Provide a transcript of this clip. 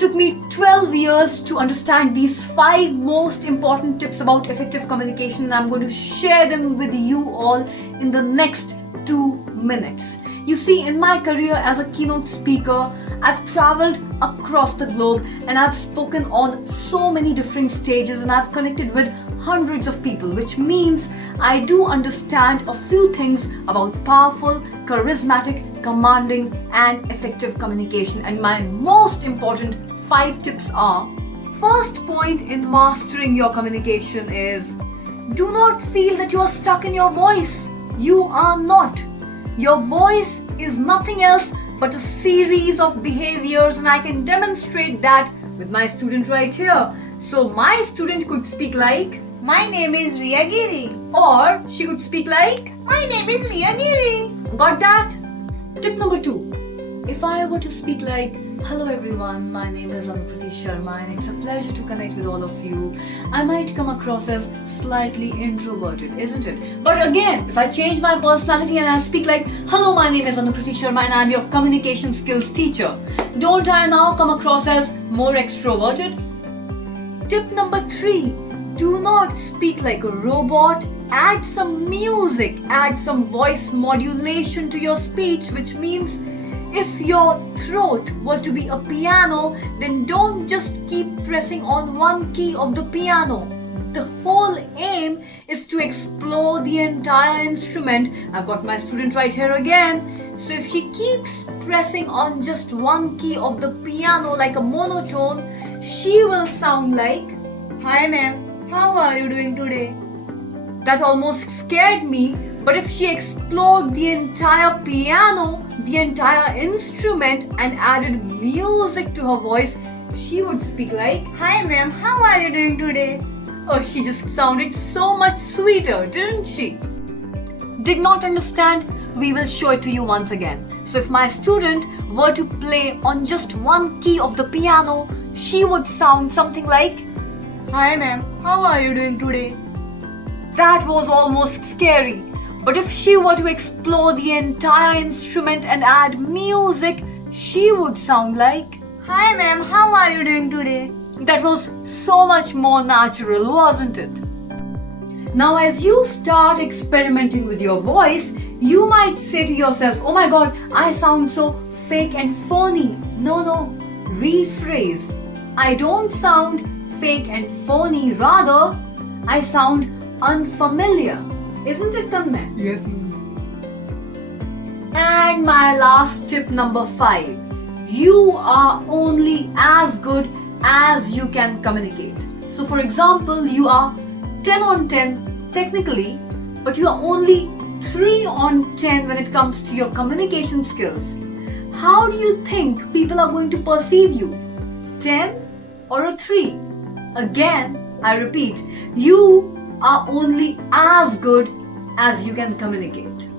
took me 12 years to understand these 5 most important tips about effective communication, and I'm going to share them with you all in the next 2 minutes. You see, in my career as a keynote speaker, I've traveled across the globe and I've spoken on so many different stages and I've connected with hundreds of people, which means I do understand a few things about powerful, charismatic, commanding and effective communication. And my most important 5 tips are: first point in mastering your communication is, do not feel that you are stuck in your voice. You are not. Your voice is nothing else but a series of behaviors, and I can demonstrate that with my student right here. So my student could speak like, My name is Riyagiri. or she could speak like, My name is Riyagiri. got that? Tip number 2. If I were to speak like, hello everyone, my name is Anukriti Sharma and it's a pleasure to connect with all of you, I might come across as slightly introverted, isn't it? But again, if I change my personality and I speak like, hello, my name is Anukriti Sharma and I'm your communication skills teacher, don't I now come across as more extroverted? Tip number 3. Do not speak like a robot. Add some music, add some voice modulation to your speech, which means if your throat were to be a piano, then don't just keep pressing on one key of the piano. The whole aim is to explore the entire instrument. I've got my student right here again. So if she keeps pressing on just one key of the piano like a monotone, she will sound like, Hi ma'am, how are you doing today? that almost scared me. But if she explored the entire piano, the entire instrument, and added music to her voice, she would speak like, Hi ma'am, how are you doing today? oh, she just sounded so much sweeter, didn't she? Did not understand? We will show it to you once again. So if my student were to play on just one key of the piano, she would sound something like, Hi ma'am, how are you doing today? that was almost scary. But if she were to explore the entire instrument and add music, she would sound like, Hi ma'am, how are you doing today? that was so much more natural, wasn't it? Now, as you start experimenting with your voice, you might say to yourself, oh my god, I sound so fake and phony. No, rephrase. I don't sound fake and phony, rather, I sound unfamiliar. Isn't it, Tanmay? Yes ma'am. And my last tip number 5. You are only as good as you can communicate. So for example, you are 10 on 10 technically, but you are only 3 on 10 when it comes to your communication skills. How do you think people are going to perceive you? 10 or a 3? Again, I repeat, you are only as good as you can communicate.